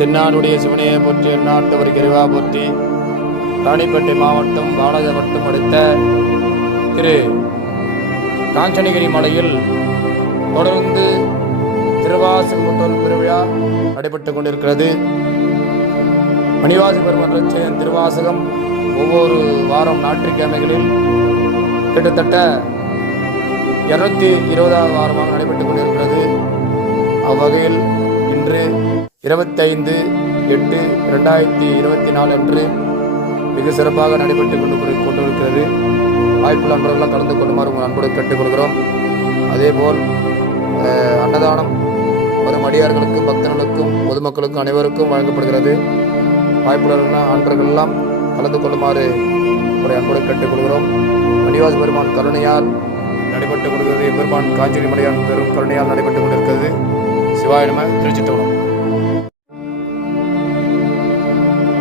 தென்னாடுடைய சிவனையை போற்றி எந்நாட்டவர் இறைவா போற்றி. ராணிப்பேட்டை மாவட்டம் வானகவட்டம் அடுத்த திரு காஞ்சனகிரி மலையில் தொடர்ந்து திருவாசகமுட்டோல் பெருவிழா நடைபெற்றுக் கொண்டிருக்கிறது. மணிவாசக பெருமன் திருவாசகம் ஒவ்வொரு வாரம் ஞாயிற்றுக்கிழமைகளில் கிட்டத்தட்ட 220வது வாரமாக நடைபெற்றுக் கொண்டிருக்கிறது. அவ்வகையில் இன்று 25/8/2024 அன்று மிக சிறப்பாக நடைபெற்றுக் கொண்டிருக்கிறது. வாய்ப்புள்ள நண்பர்களாக கலந்து கொள்ளுமாறு உங்கள் அன்போடு கேட்டுக்கொள்கிறோம். அதேபோல் அன்னதானம் வரும் அடியார்களுக்கும் பக்தர்களுக்கும் பொதுமக்களுக்கும் அனைவருக்கும் வழங்கப்படுகிறது. வாய்ப்புள்ள அன்பர்கள் எல்லாம் கலந்து கொள்ளுமாறு ஒரு அன்போடு கேட்டுக்கொள்கிறோம். மணிவாச பெருமான் கருணையால் நடைபெற்றுக் கொண்டிருக்கிறது. பெருமான் காஞ்சிரி மலையான் பெரும் கருணையால் நடைபெற்றுக் கொண்டிருக்கிறது. சிவாய நம. திருச்சிற்றம்பலம்.